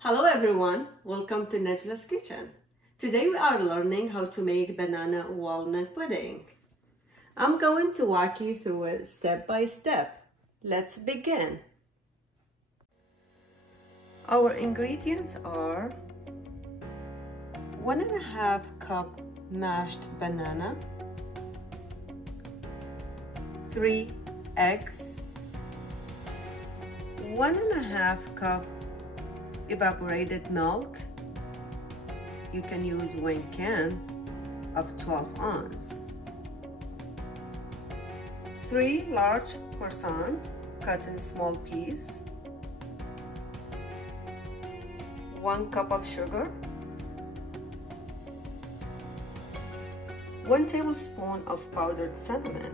Hello everyone, welcome to Najla's Kitchen. Today we are learning how to make banana walnut pudding. I'm going to walk you through it step by step. Let's begin. Our ingredients are 1.5 cup mashed banana, 3 eggs, 1.5 cup evaporated milk. You can use 1 can of 12 ounce. 3 large croissants cut in small pieces. 1 cup of sugar. 1 tablespoon of powdered cinnamon.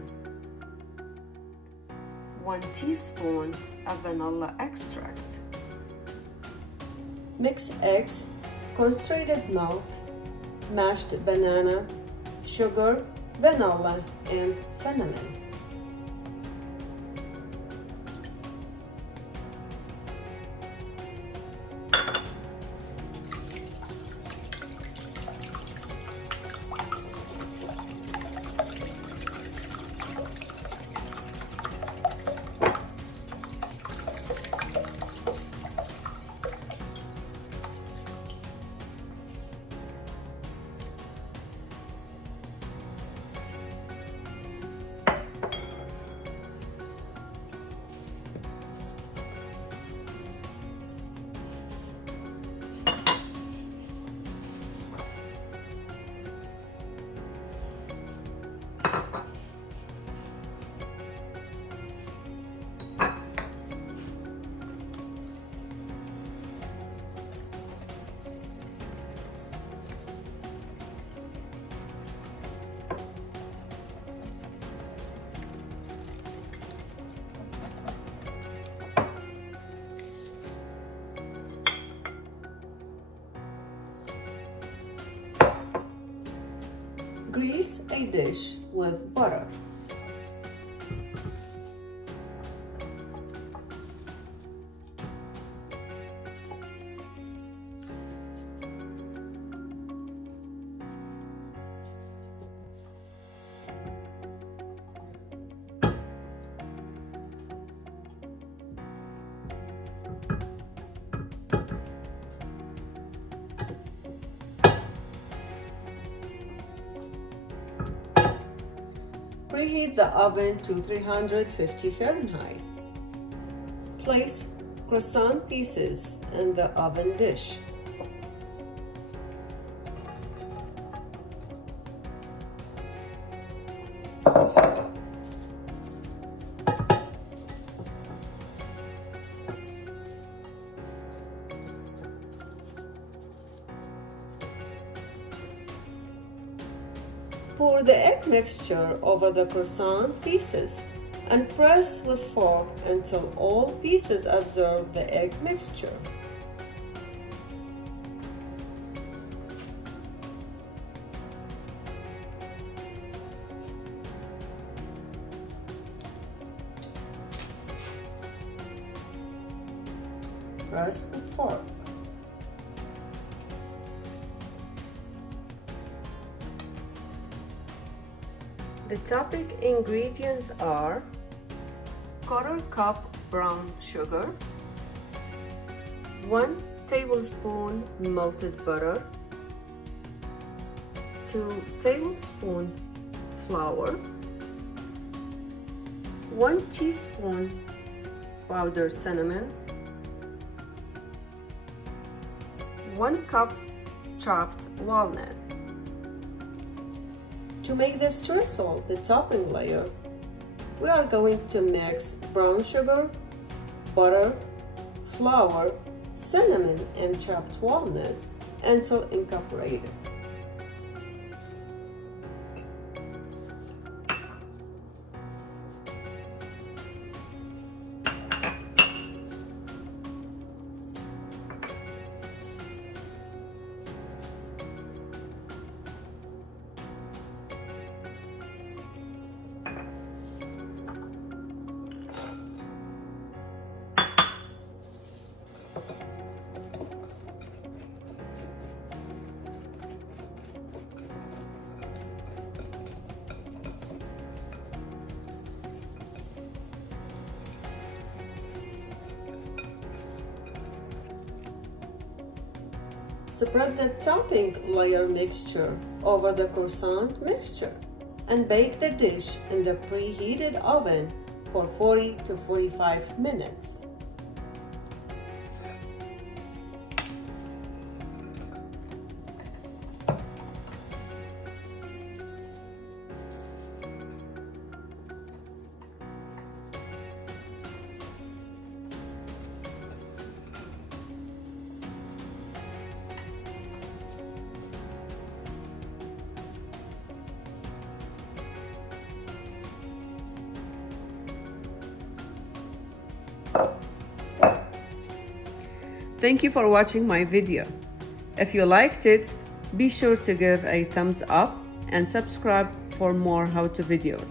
1 teaspoon of vanilla extract. Mix eggs, concentrated milk, mashed banana, sugar, vanilla, and cinnamon. Grease a dish with butter. Preheat the oven to 350 Fahrenheit. Place croissant pieces in the oven dish. Pour the egg mixture over the croissant pieces and press with fork until all pieces absorb the egg mixture. Press with fork. The topic ingredients are 1/4 cup brown sugar, 1 tablespoon melted butter, 2 tablespoons flour, 1 teaspoon powdered cinnamon, 1 cup chopped walnut. To make this streusel, the topping layer, we are going to mix brown sugar, butter, flour, cinnamon, and chopped walnuts until incorporated. Spread the topping layer mixture over the croissant mixture and bake the dish in the preheated oven for 40 to 45 minutes. Thank you for watching my video. If you liked it, be sure to give a thumbs up and subscribe for more how-to videos.